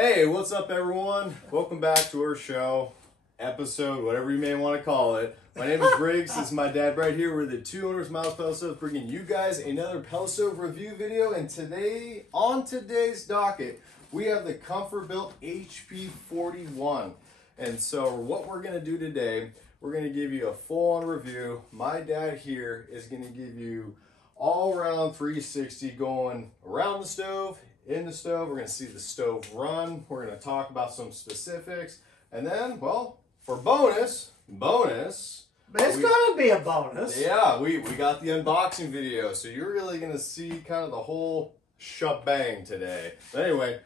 Hey, what's up everyone? Welcome back to our show, episode, whatever you may want to call it. My name is Briggs, this is my dad right here. We're the two owners of Miles Pellet Stoves, bringing you guys another pellet stove review video. And today, on today's docket, we have the ComfortBilt HP41. And so what we're gonna do today, we're gonna give you a full-on review. My dad here is gonna give you all around 360 going around the stove, in the stove. We're going to see the stove run. We're going to talk about some specifics. And then, well, for bonus. It's going to be a bonus. Yeah, we got the unboxing video. So you're really going to see kind of the whole shebang today. But anyway,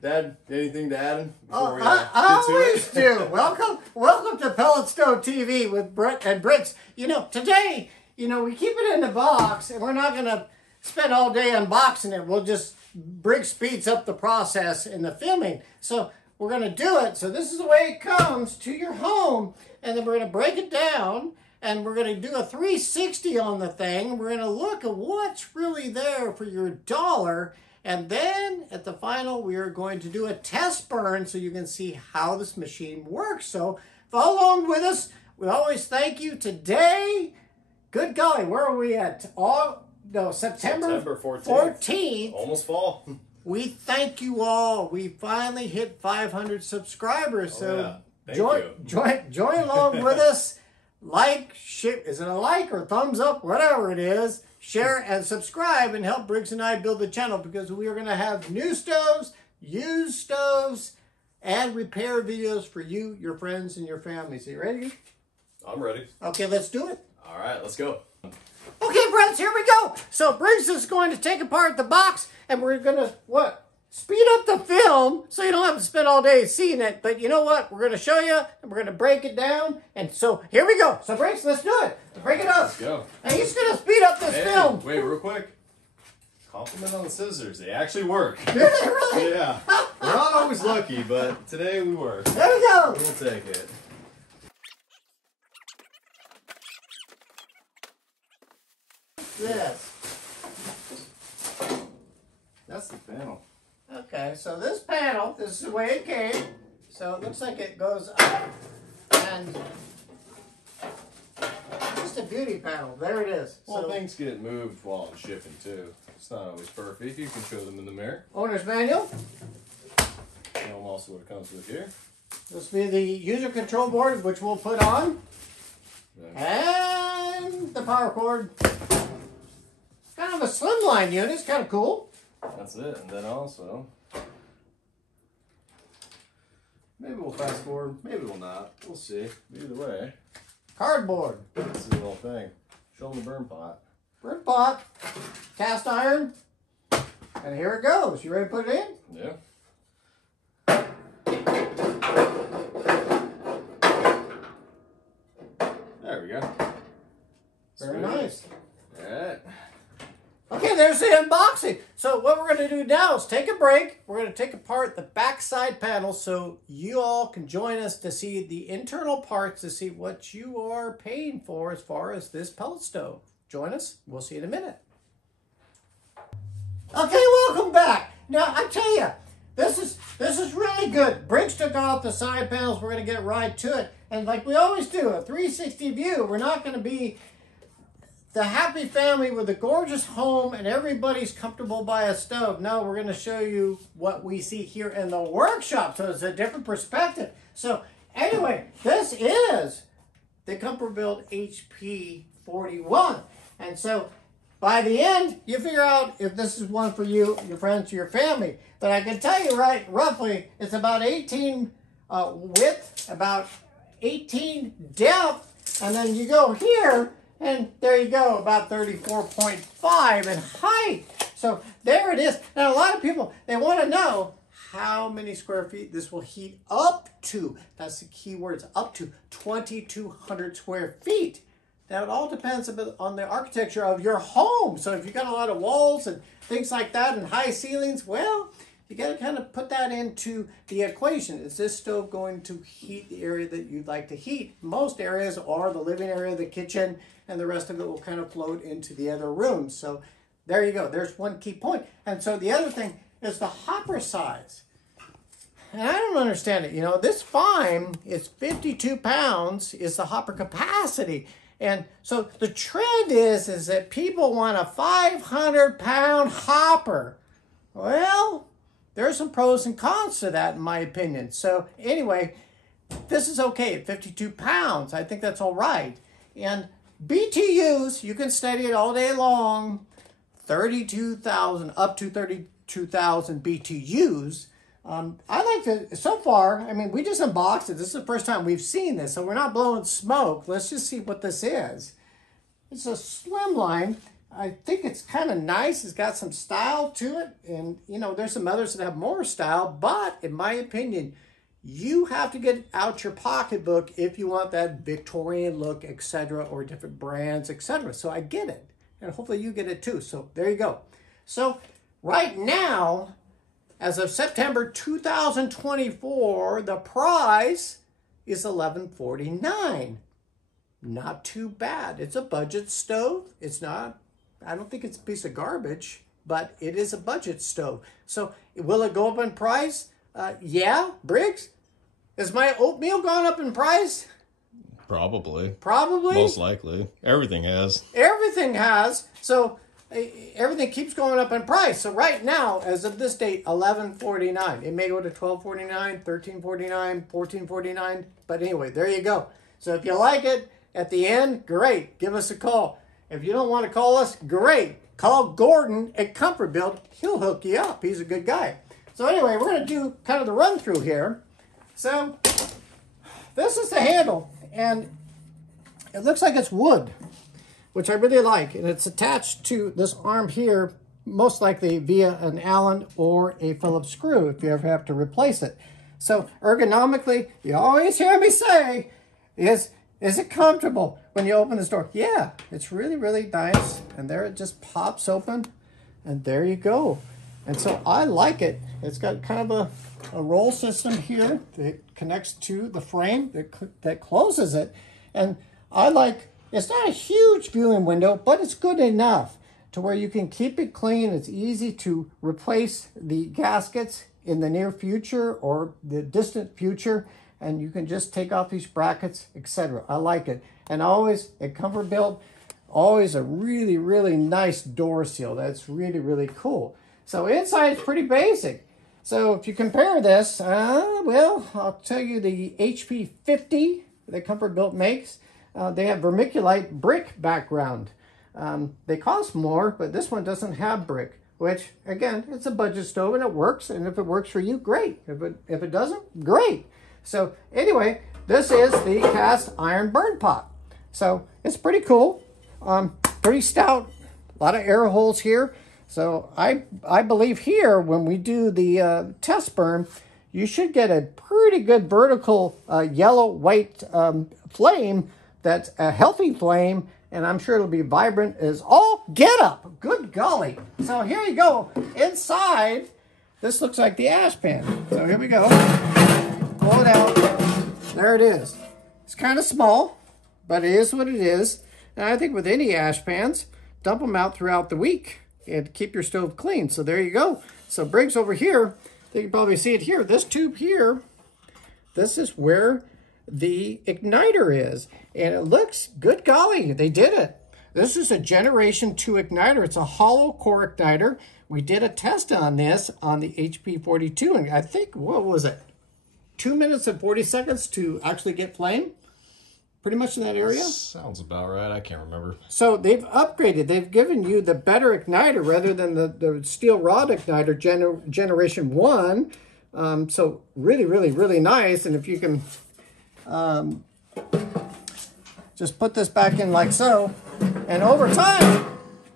Dad, anything to add before we I always do. Welcome to Pellet Stove TV with Brett and Briggs. You know, today, we keep it in the box, and we're not going to spend all day unboxing it. We'll just, Briggs speeds up the process in the filming. So we're going to do it. So this is the way it comes to your home, and then we're going to break it down, and we're going to do a 360 on the thing. We're going to look at what's really there for your dollar. And then at the final, we are going to do a test burn so you can see how this machine works. So follow along with us. We always thank you. Today, good golly, where are we at? September 14th. Almost fall. We thank you all. We finally hit 500 subscribers. So join along with us. Like, share, is it a like or thumbs up? Whatever it is. Share and subscribe and help Briggs and I build the channel, because we are going to have new stoves, used stoves, and repair videos for you, your friends, and your families. Are you ready? I'm ready. Okay, let's do it. All right, let's go. Okay, friends, here we go. So Briggs is going to take apart the box, and we're going to, speed up the film so you don't have to spend all day seeing it. But you know what? We're going to show you, and we're going to break it down. And so here we go. So Briggs, let's do it. Let's break it up. Let's go. And he's going to speed up this film. Wait, real quick. Compliment on the scissors. They actually work. Do they really? Yeah. We're not always lucky, but today we were. There we go. We'll take it. This. That's the panel. Okay, so this panel, this is the way it came. So it looks like it goes up, and just a beauty panel. There it is. Well, so, things get moved while I'm shipping too. It's not always perfect. You can show them in the mirror. owner's manual. Show them also what it comes with here. This will be the user control board, which we'll put on. And the power cord. Kind of a slimline unit. It's kind of cool. That's it. And then also, maybe we'll fast forward. Maybe we'll not. We'll see. Either way. Cardboard. This is the little thing. Show them the burn pot. Burn pot. Cast iron. And here it goes. You ready to put it in? Yeah. There we go. Very nice. Alright. Okay, there's the unboxing. So what we're going to do now is take a break. We're going to take apart the backside panel so you all can join us to see the internal parts, to see what you are paying for as far as this pellet stove. Join us. We'll see you in a minute. Okay, welcome back. Now, I tell you, this is really good. Briggs took off the side panels. We're going to get right to it. And like we always do, a 360 view. We're not going to be the happy family with a gorgeous home and everybody's comfortable by a stove. No, we're going to show you what we see here in the workshop. So it's a different perspective. So anyway, this is the ComfortBilt HP41. And so by the end, you figure out if this is one for you, your friends, or your family. But I can tell you roughly, it's about 18 width, about 18 depth, and then you go here, and there you go, about 34.5 in height. So there it is. Now, a lot of people, they want to know how many square feet this will heat up to. That's the key words, up to 2,200 square feet. Now, it all depends a bit on the architecture of your home. So if you've got a lot of walls and things like that and high ceilings, well, you got to kind of put that into the equation. Is this stove going to heat the area that you'd like to heat? Most areas are the living area, the kitchen, and the rest of it will kind of float into the other rooms. So there you go. There's one key point. And so the other thing is the hopper size. and I don't understand it. You know, this fine is 52 pounds is the hopper capacity. And so the trend is that people want a 500-pound hopper. Well, there's some pros and cons to that, in my opinion. So anyway, this is okay at 52 pounds. I think that's all right. And BTUs, you can study it all day long. 32,000, up to 32,000 BTUs. I like to, so far, I mean, we just unboxed it. This is the first time we've seen this, so we're not blowing smoke. Let's just see what this is. It's a slimline. I think it's kind of nice. It's got some style to it. And, you know, there's some others that have more style. But, in my opinion, you have to get out your pocketbook if you want that Victorian look, etc., or different brands, etc. So I get it. And hopefully you get it too. So there you go. So right now, as of September 2024, the price is $11.49. Not too bad. It's a budget stove. It's not, I don't think it's a piece of garbage, but it is a budget stove. So will it go up in price? Yeah, Briggs? Has my oatmeal gone up in price? Probably. Probably? Most likely. Everything has. Everything has. So everything keeps going up in price. So right now, as of this date, $11.49. It may go to $12.49, $13.49, $14.49. But anyway, there you go. So if you like it, at the end, great. Give us a call. If you don't want to call us, great. Call Gordon at ComfortBilt. He'll hook you up. He's a good guy. So anyway, we're going to do kind of the run through here. So this is the handle. And it looks like it's wood, which I really like. And it's attached to this arm here, most likely via an Allen or a Phillips screw if you ever have to replace it. So ergonomically, you always hear me say, is it comfortable when you open this door? Yeah, it's really, really nice. And there it just pops open. And there you go. And so I like it. It's got kind of a roll system here that connects to the frame that closes it. And I like, it's not a huge viewing window, but it's good enough to where you can keep it clean. It's easy to replace the gaskets in the near future or the distant future. And you can just take off these brackets, etc. I like it. And always at ComfortBilt, always a really, really nice door seal. That's really, really cool. So inside is pretty basic. So if you compare this, well, I'll tell you the HP50 that ComfortBilt makes. They have vermiculite brick background. They cost more, but this one doesn't have brick, which, again, it's a budget stove and it works. And if it works for you, great. If it doesn't, great. So anyway, this is the cast iron burn pot. So it's pretty cool, pretty stout, a lot of air holes here. So I believe here when we do the test burn, you should get a pretty good vertical yellow-white flame that's a healthy flame, and I'm sure it'll be vibrant as all get up. Good golly. So here you go. Inside, this looks like the ash pan. So here we go. Pull it out. There it is. It's kind of small, but it is what it is. And I think with any ash pans, dump them out throughout the week and keep your stove clean. So there you go. So Briggs over here, you can probably see it here. This tube here, this is where the igniter is. And it looks, good golly, they did it. This is a Generation 2 igniter. It's a hollow core igniter. We did a test on this on the HP42. And I think, what was it? 2 minutes and 40 seconds to actually get flame. Pretty much in that area? Sounds about right. I can't remember. So they've upgraded. They've given you the better igniter rather than the steel rod igniter Generation 1. So really, really, really nice. And if you can just put this back in like so. And over time,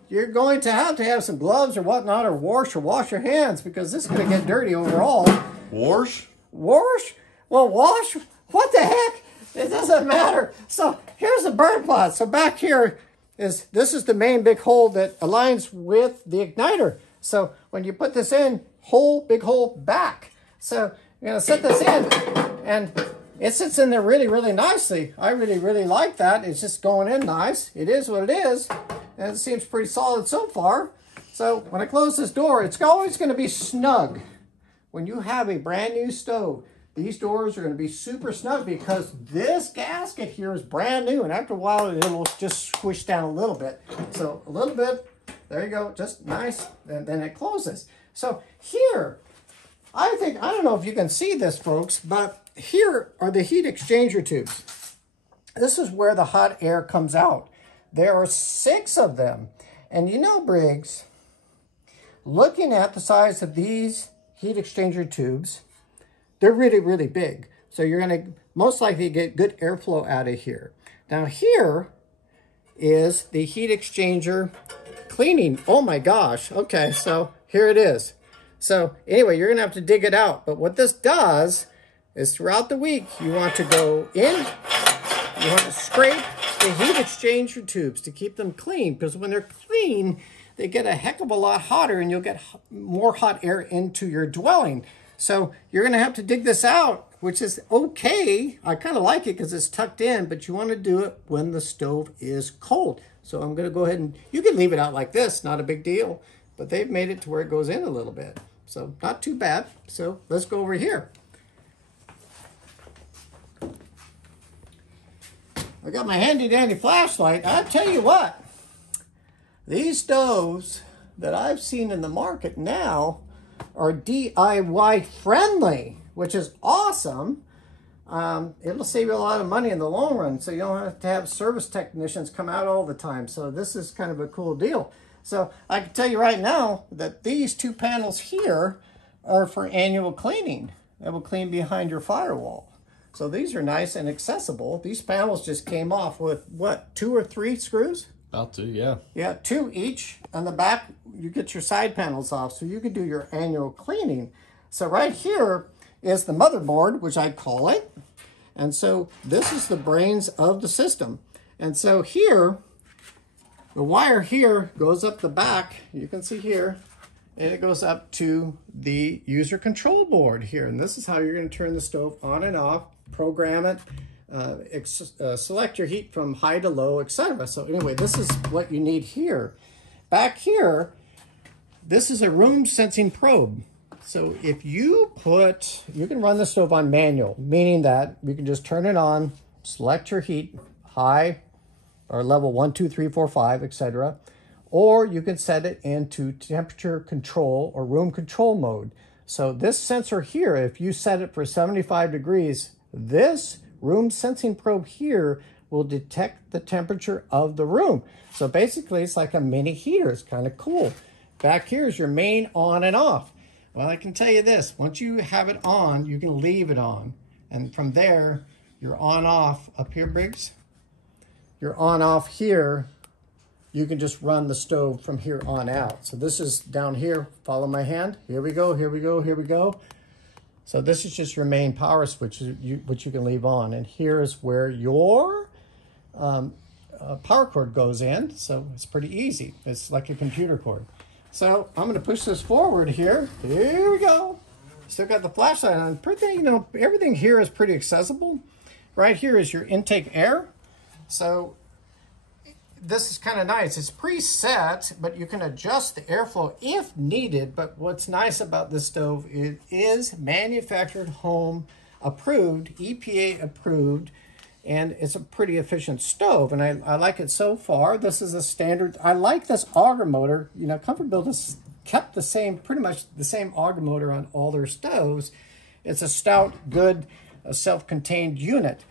you're going to have some gloves or whatnot, or wash your hands, because this is going to get dirty overall. Wash? Wash? Well, wash? What the heck? It doesn't matter. So here's the burn pot. So back here this is the main big hole that aligns with the igniter. So when you put this in, big hole back. So you're going to set this in, and it sits in there really, really nicely. I really, really like that. It's just going in nice. It is what it is, and it seems pretty solid so far. So when I close this door, it's always going to be snug when you have a brand new stove, these doors are going to be super snug because this gasket here is brand new. And after a while, it'll just squish down a little bit. So a little bit, there you go, just nice, and then it closes. So here, I don't know if you can see this, folks, but here are the heat exchanger tubes. This is where the hot air comes out. There are 6 of them. And you know, Briggs, looking at the size of these heat exchanger tubes, they're really, really big. So you're going to most likely get good airflow out of here. Now here is the heat exchanger cleaning. Oh my gosh. Okay, so here it is. So anyway, you're going to have to dig it out. But what this does is throughout the week, you want to go in, you want to scrape the heat exchanger tubes to keep them clean, because when they're clean, they get a heck of a lot hotter and you'll get more hot air into your dwelling. So you're going to have to dig this out, which is okay. I kind of like it because it's tucked in, but you want to do it when the stove is cold. So I'm going to go ahead and, you can leave it out like this, not a big deal, but they've made it to where it goes in a little bit. So not too bad. So let's go over here. I got my handy dandy flashlight. I'll tell you what, these stoves that I've seen in the market now are DIY friendly, which is awesome. It'll save you a lot of money in the long run, so you don't have to have service technicians come out all the time. So this is kind of a cool deal. So I can tell you right now that these 2 panels here are for annual cleaning. That will clean behind your firewall. So these are nice and accessible. These panels just came off with, what, 2 or 3 screws? About to, yeah. Yeah, 2 each. On the back, you get your side panels off, so you can do your annual cleaning. So right here is the motherboard, which I call it. And so this is the brains of the system. And so here, the wire here goes up the back, you can see here, and it goes up to the user control board here. And this is how you're going to turn the stove on and off, program it, select your heat from high to low, etc. So anyway, this is what you need here. Back here, this is a room sensing probe. So if you can run the stove on manual, meaning that you can just turn it on, select your heat, high or level 1, 2, 3, 4, 5, etc. Or you can set it into temperature control or room control mode. So this sensor here, if you set it for 75 degrees, this room sensing probe here will detect the temperature of the room. So basically it's like a mini heater. It's kind of cool. Back here is your main on and off. Well, I can tell you this, once you have it on, you can leave it on. And from there, your on off up here, Briggs, your on off here, you can just run the stove from here on out. So this is down here, follow my hand. Here we go, here we go, here we go. So this is just your main power switch, which you can leave on. And here's where your power cord goes in. So it's pretty easy. It's like a computer cord. So I'm going to push this forward here. Here we go. Still got the flashlight on. Pretty, everything here is pretty accessible. Right here is your intake air. So this is kind of nice. It's preset, but you can adjust the airflow if needed. But what's nice about this stove, it is manufactured home approved, EPA approved, and it's a pretty efficient stove. And I like it so far. This is a standard. I like this auger motor. ComfortBilt has kept the same, pretty much the same auger motor on all their stoves. It's a stout, good, self-contained unit.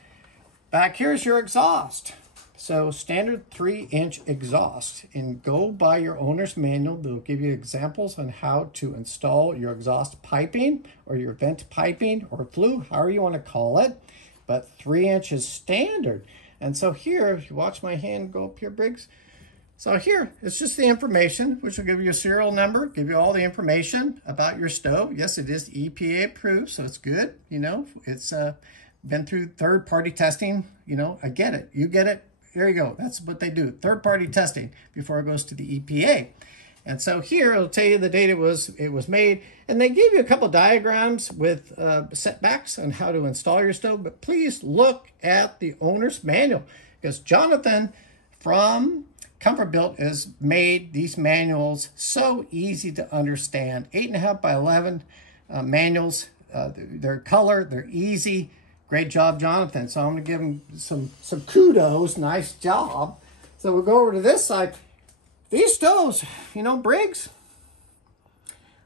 Back here's your exhaust. So standard 3-inch exhaust, and go by your owner's manual. They'll give you examples on how to install your exhaust piping or your vent piping or flue, however you want to call it. But 3 inches standard. And so here, if you watch my hand go up here, Briggs. So here, it's just the information, which will give you a serial number, give you all the information about your stove. Yes, it is EPA approved, so it's good. It's been through third-party testing. I get it. You get it. There you go. That's what they do. Third-party testing before it goes to the EPA. And so here, it'll tell you the date it was made. And they give you a couple diagrams with setbacks on how to install your stove. But please look at the owner's manual, because Jonathan from ComfortBilt has made these manuals so easy to understand. 8.5 by 11 manuals. They're color, they're easy. Great job, Jonathan. So I'm going to give him some kudos. Nice job. So we'll go over to this side. These stoves, you know, Briggs,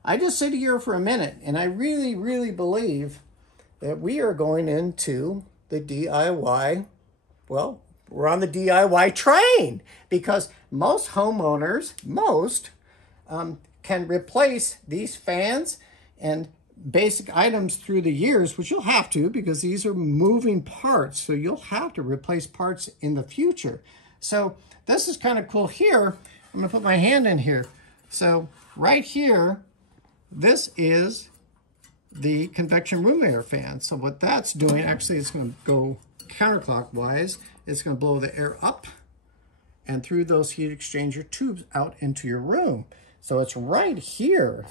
I just sit here for a minute, and I really, really believe that we are going into the DIY, well, we're on the DIY train, because most homeowners, can replace these fans and basic items through the years, which you'll have to, because these are moving parts, so you'll have to replace parts in the future. So this is kind of cool here. I'm gonna put my hand in here. So right here, this is the convection room air fan. So what that's doing, actually it's gonna go counterclockwise. It's gonna blow the air up and through those heat exchanger tubes out into your room. So it's right here.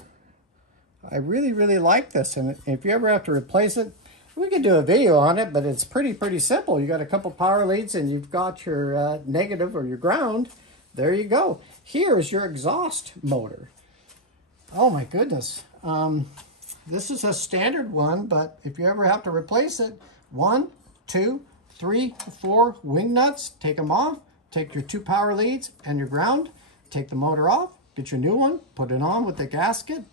I really, really like this. And if you ever have to replace it, we could do a video on it, but it's pretty simple. You got a couple power leads and you've got your negative or your ground. There you go. Here's your exhaust motor. Oh my goodness. This is a standard one, but if you ever have to replace it, 1, 2, 3, 4 wing nuts, take them off, take your 2 power leads and your ground, take the motor off, get your new one, put it on with the gasket,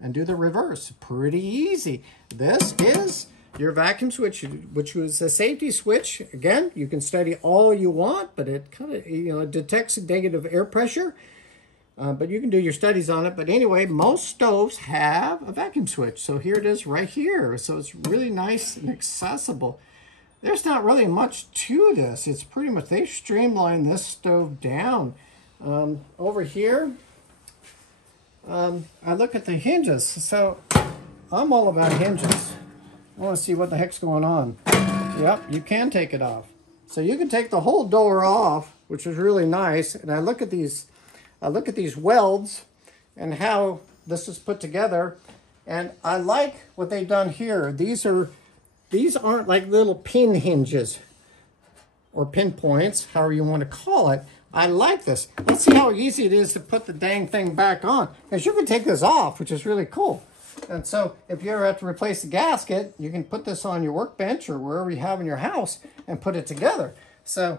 and do the reverse. Pretty easy. This is your vacuum switch, which was a safety switch. Again, you can study all you want, but it kind of, you know, detects negative air pressure. But you can do your studies on it. But anyway, most stoves have a vacuum switch. So here it is right here. So it's really nice and accessible. There's not really much to this. It's pretty much, they've streamlined this stove down. Over here, I look at the hinges. So I'm all about hinges. I want to see what the heck's going on. Yep, you can take it off. So you can take the whole door off, which is really nice. And I look at these welds and how this is put together. And I like what they've done here. These aren't like little pin hinges or pinpoints, however you want to call it. I like this. Let's see how easy it is to put the dang thing back on. Because you can take this off, which is really cool. And so if you ever have to replace the gasket, you can put this on your workbench or wherever you have in your house and put it together. So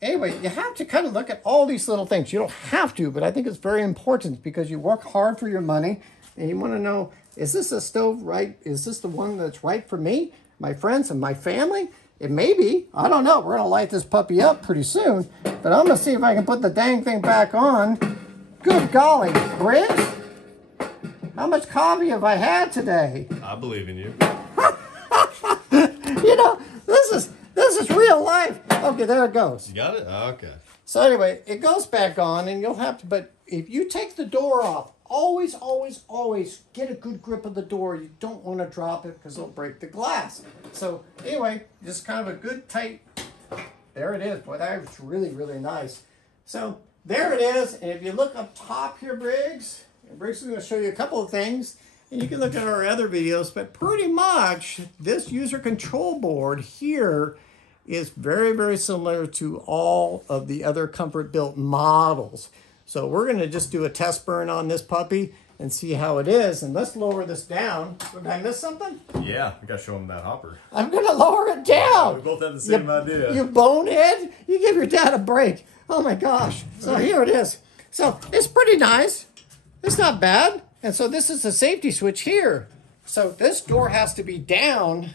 anyway, you have to kind of look at all these little things. You don't have to, but I think it's very important because you work hard for your money and you want to know, is this a stove right? Is this the one that's right for me, my friends, and my family? It may be. I don't know. We're going to light this puppy up pretty soon, but I'm going to see if I can put the dang thing back on. Good golly, Briggs, how much coffee have I had today? I believe in you. You know, this is real life. Okay, there it goes. You got it? Okay. So anyway, it goes back on and you'll have to, but if you take the door off, always, always, always get a good grip of the door. You don't want to drop it because it'll break the glass. So anyway, just kind of a good tight, there it is. Boy, that was really, really nice. So there it is. And if you look up top here, Briggs is going to show you a couple of things. And you can look at our other videos, but pretty much this user control board here is very, very similar to all of the other ComfortBilt models. So we're going to just do a test burn on this puppy and see how it is. And let's lower this down. Did I miss something? Yeah, we got to show them that hopper. I'm going to lower it down. We both have the same idea. You bonehead. You give your dad a break. Oh my gosh. So here it is. So it's pretty nice. It's not bad. And so this is the safety switch here. So this door has to be down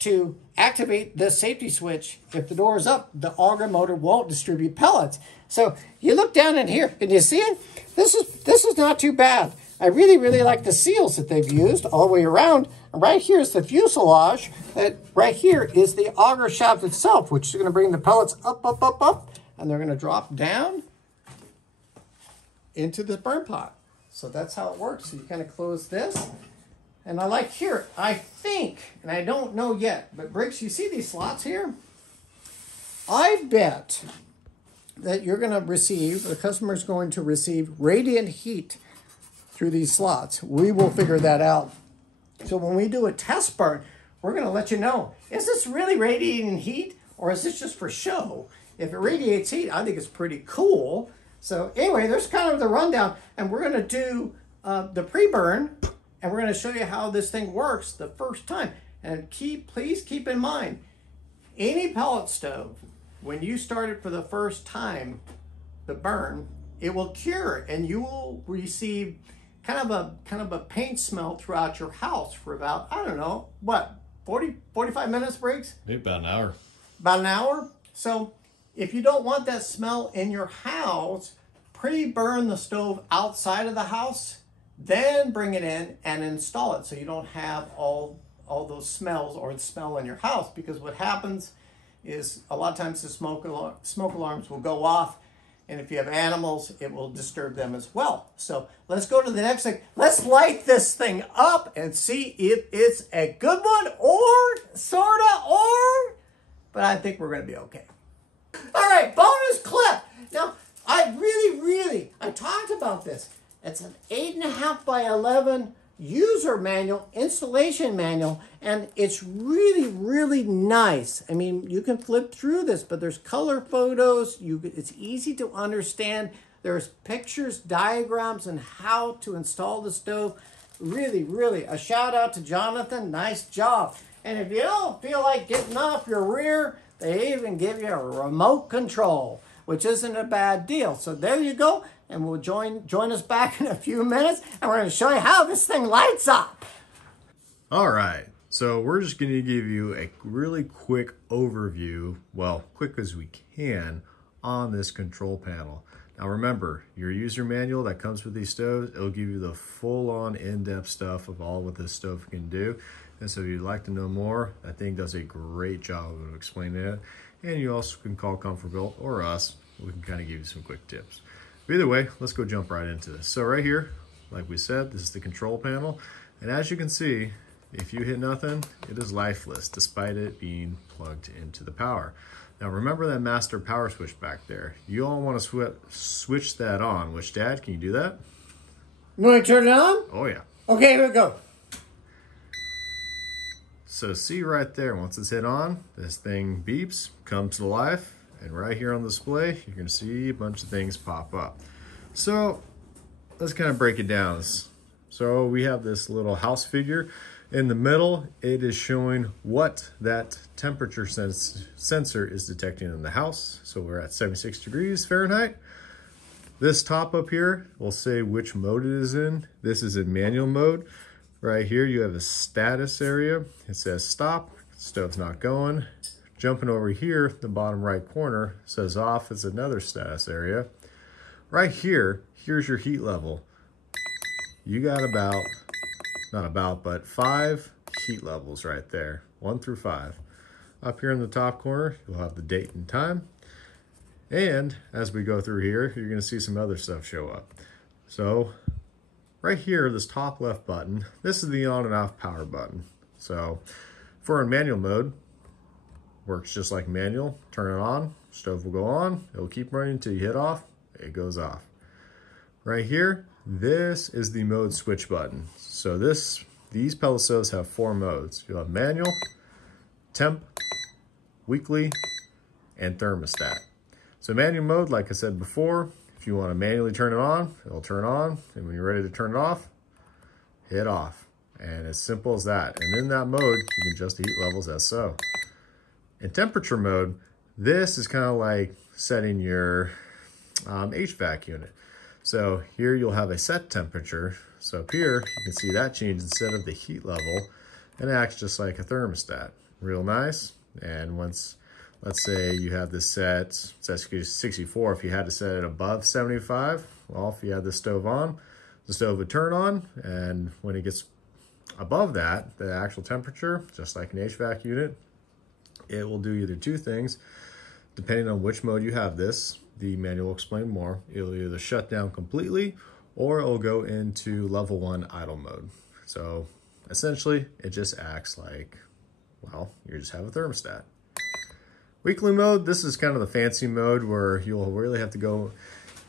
to activate the safety switch. If the door is up, the auger motor won't distribute pellets. So you look down in here, and you see it? This is not too bad. I really, really like the seals that they've used all the way around. And right here is the fuselage. Right here is the auger shaft itself, which is going to bring the pellets up, up, up, up, and they're going to drop down into the burn pot. So that's how it works. So you kind of close this. And I like here, I think, and I don't know yet, but Briggs, you see these slots here? I bet that you're going to receive, the customer's going to receive radiant heat through these slots. We will figure that out. So when we do a test burn, we're going to let you know, is this really radiating heat or is this just for show? If it radiates heat, I think it's pretty cool. So anyway, there's kind of the rundown, and we're going to do the pre-burn, and we're going to show you how this thing works the first time. And please keep in mind, any pellet stove, when you start it for the first time, the burn, it will cure and you will receive kind of a paint smell throughout your house for about, I don't know, what, 45 minutes, Briggs? Maybe about an hour. About an hour? So if you don't want that smell in your house, pre-burn the stove outside of the house, then bring it in and install it so you don't have all those smells or the smell in your house. Because what happens is a lot of times the smoke alarms will go off, and if you have animals, it will disturb them as well. So let's go to the next thing. Let's light this thing up and see if it's a good one or but I think we're going to be okay. All right, bonus clip. Now, I talked about this. It's an 8.5 by 11 user manual, installation manual, and it's really nice. I mean, you can flip through this, but there's color photos. It's easy to understand. There's pictures, diagrams, and how to install the stove. Really, a shout out to Jonathan. Nice job. And if you don't feel like getting off your rear, they even give you a remote control, which isn't a bad deal. So there you go. And we'll join us back in a few minutes, and we're going to show you how this thing lights up. All right, so we're just going to give you a really quick overview, well, quick as we can, on this control panel. Now remember, your user manual that comes with these stoves, it'll give you the full-on in-depth stuff of all what this stove can do. And so if you'd like to know more, that thing does a great job of explaining it. And you also can call ComfortBilt or us. We can kind of give you some quick tips. But either way, let's go jump right into this. So right here, like we said, this is the control panel. And as you can see, if you hit nothing, it is lifeless, despite it being plugged into the power. Now remember that master power switch back there. You all want to switch that on, which, Dad, can you do that? You want to turn it on? Oh yeah. Okay, here we go. So see right there, once it's hit on, this thing beeps, comes to life, and right here on the display, you're gonna see a bunch of things pop up. So let's kind of break it down. So we have this little house figure. In the middle, it is showing what that temperature sensor is detecting in the house. So we're at 76 degrees Fahrenheit. This top up here will say which mode it is in. This is in manual mode. Right here, you have a status area. It says stop, stove's not going. Jumping over here, the bottom right corner says off. It's another status area. Right here, here's your heat level. You got but 5 heat levels right there, 1 through 5. Up here in the top corner, you'll have the date and time. And as we go through here, you're gonna see some other stuff show up. So right here, this top left button, this is the on and off power button. So for in manual mode, works just like manual. Turn it on, stove will go on, it'll keep running until you hit off, it goes off. Right here, this is the mode switch button. So these pellet stoves have 4 modes. You'll have manual, temp, weekly, and thermostat. So manual mode, like I said before, if you want to manually turn it on, it'll turn on, and when you're ready to turn it off, hit off. And as simple as that. And in that mode, you can adjust the heat levels as so. In temperature mode, this is kind of like setting your HVAC unit. So here you'll have a set temperature. So up here, you can see that change instead of the heat level, and it acts just like a thermostat. Real nice. And once, let's say you have this set, it says 64, if you had to set it above 75, well, if you had the stove on, the stove would turn on, and when it gets above that, the actual temperature, just like an HVAC unit, it will do either 2 things, depending on which mode you have this. The manual will explain more. It'll either shut down completely or it'll go into level 1 idle mode. So essentially, it just acts like, well, you just have a thermostat. Weekly mode, this is kind of the fancy mode where you'll really have to go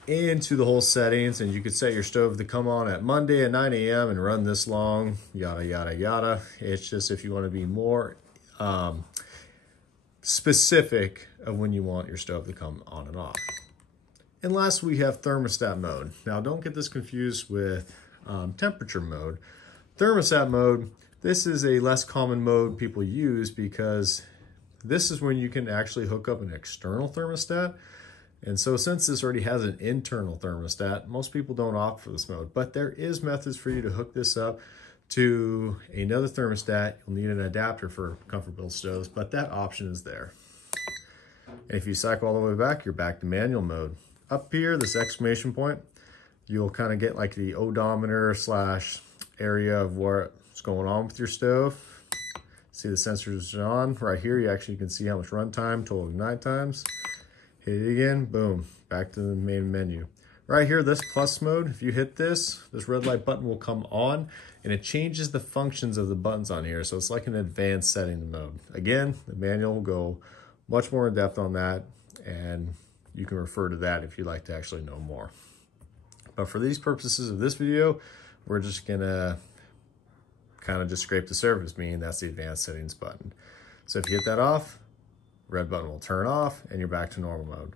into the whole settings, and you could set your stove to come on at Monday at 9 a.m. and run this long, yada, yada, yada. It's just if you want to be more specific of when you want your stove to come on and off. And last, we have thermostat mode. Now, don't get this confused with temperature mode. Thermostat mode, this is a less common mode people use because this is when you can actually hook up an external thermostat. And so since this already has an internal thermostat, most people don't opt for this mode, but there is methods for you to hook this up to another thermostat. You'll need an adapter for ComfortBilt stoves, but that option is there. And if you cycle all the way back, you're back to manual mode. Up here, this exclamation point, you'll kind of get like the odometer slash area of what's going on with your stove. See the sensors on. Right here, you actually can see how much runtime, total ignite times. Hit it again, boom, back to the main menu. Right here, this plus mode, if you hit this red light button will come on and it changes the functions of the buttons on here. So it's like an advanced setting mode. Again, the manual will go much more in depth on that, and you can refer to that if you'd like to actually know more. But for these purposes of this video, we're just gonna kind of just scrape the surface, meaning that's the advanced settings button. So if you hit that off, red button will turn off and you're back to normal mode.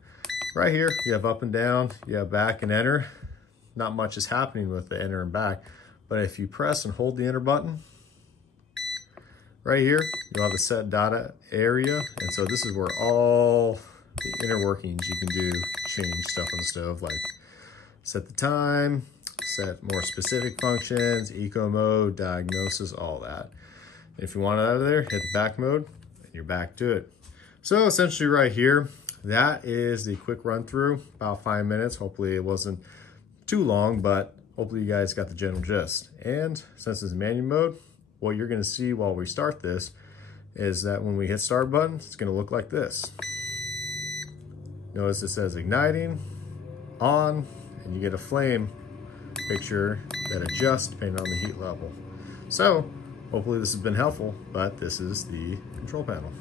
Right here, you have up and down, you have back and enter. Not much is happening with the enter and back, but if you press and hold the enter button, right here, you'll have the set data area. And so this is where all the inner workings you can do, change stuff on the stove, like set the time, set more specific functions, eco mode, diagnosis, all that. If you want it out of there, hit the back mode and you're back to it. So essentially right here, that is the quick run through, about 5 minutes. Hopefully it wasn't too long, but hopefully you guys got the general gist. And since it's manual mode, what you're gonna see while we start this is that when we hit start button, it's gonna look like this. Notice it says igniting, on, and you get a flame picture that adjusts depending on the heat level. So hopefully this has been helpful, but this is the control panel.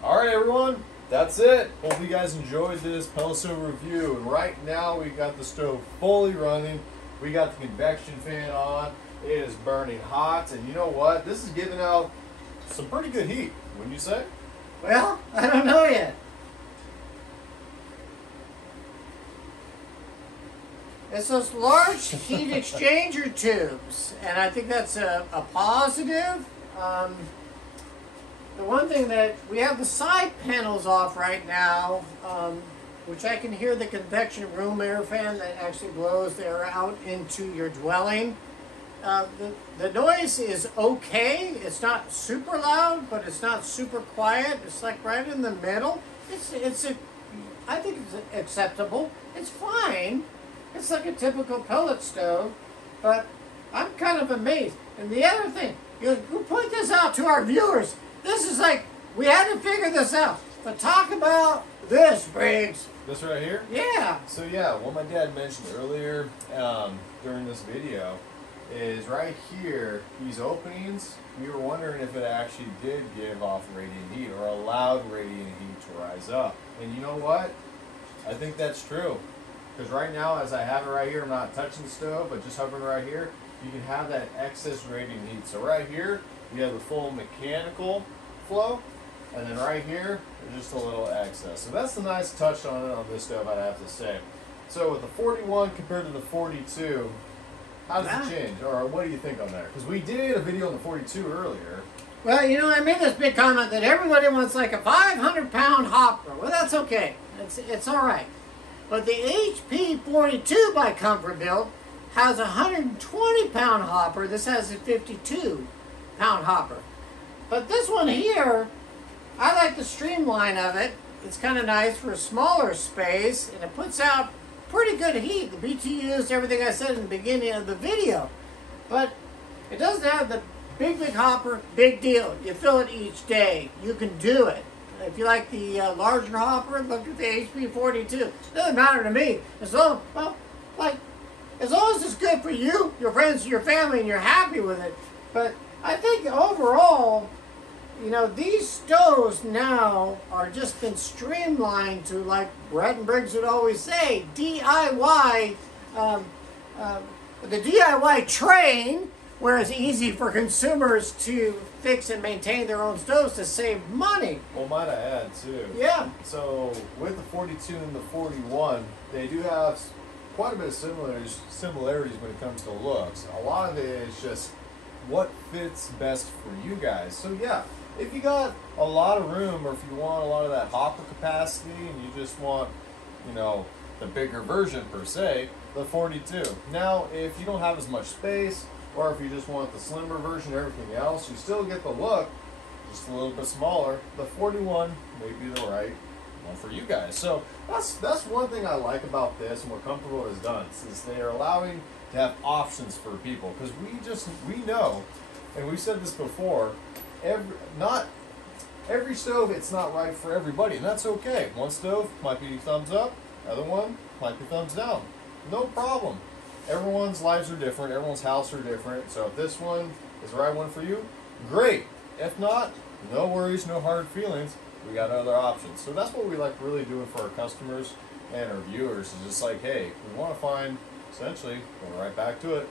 All right, everyone, that's it. Hope you guys enjoyed this pellet stove review. And right now, we got the stove fully running. We got the convection fan on. It is burning hot, and you know what? This is giving out some pretty good heat, wouldn't you say? Well, I don't know yet. It's those large heat exchanger tubes, and I think that's a positive. The one thing that we have the side panels off right now, which I can hear the convection room air fan that actually blows the air out into your dwelling. The noise is okay. It's not super loud, but it's not super quiet. It's like right in the middle. I think it's acceptable. It's fine. It's like a typical pellet stove, but I'm kind of amazed. And the other thing, you point this out to our viewers. This is like, we had to figure this out. But talk about this, Briggs. This right here? Yeah. So yeah, what my dad mentioned earlier during this video is right here, these openings, we were wondering if it actually did give off radiant heat or allowed radiant heat to rise up. And you know what? I think that's true. Because right now, as I have it right here, I'm not touching the stove, but just hovering right here, you can have that excess radiant heat. So right here, you have the full mechanical flow, and then right here, there's just a little excess. So that's the nice touch on it on this stove, I'd have to say. So with the 41 compared to the 42, how does it change? Or what do you think on there? Because we did a video on the 42 earlier. Well, you know, I made this big comment that everybody wants like a 500-pound hopper. Well, that's okay. It's all right. But the HP42 by ComfortBilt has a 120-pound hopper. This has a 52-pound hopper. But this one here, I like the streamline of it. It's kind of nice for a smaller space, and it puts out pretty good heat. The BTUs, everything I said in the beginning of the video. But it doesn't have the big hopper, big deal. You fill it each day. You can do it. If you like the larger hopper, look at the HP42. Doesn't matter to me. As long, well, like, as long as it's good for you, your friends, your family, and you're happy with it. But I think overall, you know, these stoves now are just been streamlined to, like Brett and Briggs would always say, DIY, the DIY train, where it's easy for consumers to fix and maintain their own stoves to save money. Well, might I add too? Yeah. So with the 42 and the 41, they do have quite a bit of similarities when it comes to looks. A lot of it is just what fits best for you guys. So yeah, if you got a lot of room, or if you want a lot of that hopper capacity and you just want, you know, the bigger version per se, the 42. Now, if you don't have as much space, or if you just want the slimmer version and everything else, you still get the look, just a little bit smaller. The 41 may be the right one for you guys. So that's one thing I like about this and what ComfortBilt has done, is they are allowing to have options for people, because we know, and we've said this before, not every stove, it's not right for everybody, and that's okay. One stove might be thumbs up, other one might be thumbs down. No problem. Everyone's lives are different, everyone's house are different, so if this one is the right one for you, great. If not, no worries, no hard feelings. We got other options. So that's what we like really doing for our customers and our viewers, is just like, hey, we want to find, essentially, going right back to it,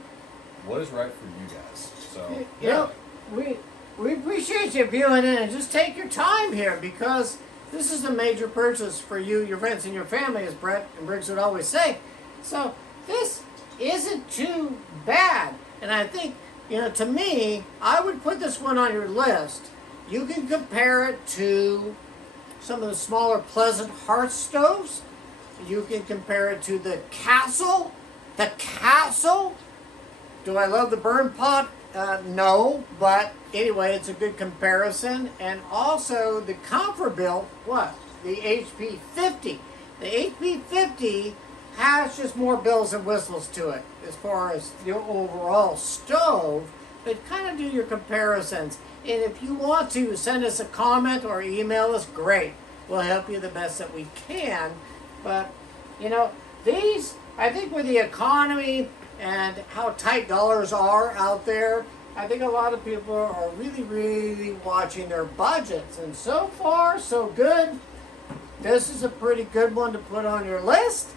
what is right for you guys. So you know, we appreciate you viewing in, and just take your time here, because this is a major purchase for you, your friends, and your family, as Brett and Briggs would always say. So this isn't too bad. And I think, you know, to me, I would put this one on your list. You can compare it to some of the smaller Pleasant Hearth stoves. You can compare it to the Castle. The Castle. Do I love the burn pot? No, but anyway, it's a good comparison. And also the ComfortBilt, what? The HP50. The HP50 has just more bells and whistles to it as far as the overall stove, but kind of do your comparisons. And if you want to send us a comment or email us, great. We'll help you the best that we can. But, you know, these, I think with the economy and how tight dollars are out there, I think a lot of people are really, really watching their budgets. And so far, so good. This is a pretty good one to put on your list.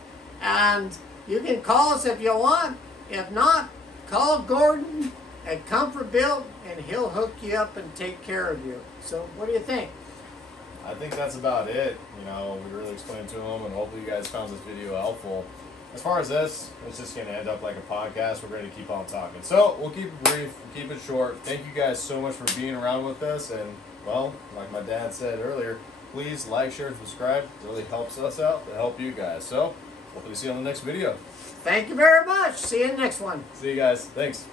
And you can call us if you want. If not, call Gordon at ComfortBilt and he'll hook you up and take care of you. So what do you think? I think that's about it. You know, we really explained to them, and hopefully you guys found this video helpful. As far as this, it's just going to end up like a podcast. We're going to keep on talking. So we'll keep it brief, we'll keep it short. Thank you guys so much for being around with us. And, well, like my dad said earlier, please like, share, and subscribe. It really helps us out to help you guys. So hopefully see you on the next video. Thank you very much. See you in the next one. See you guys. Thanks.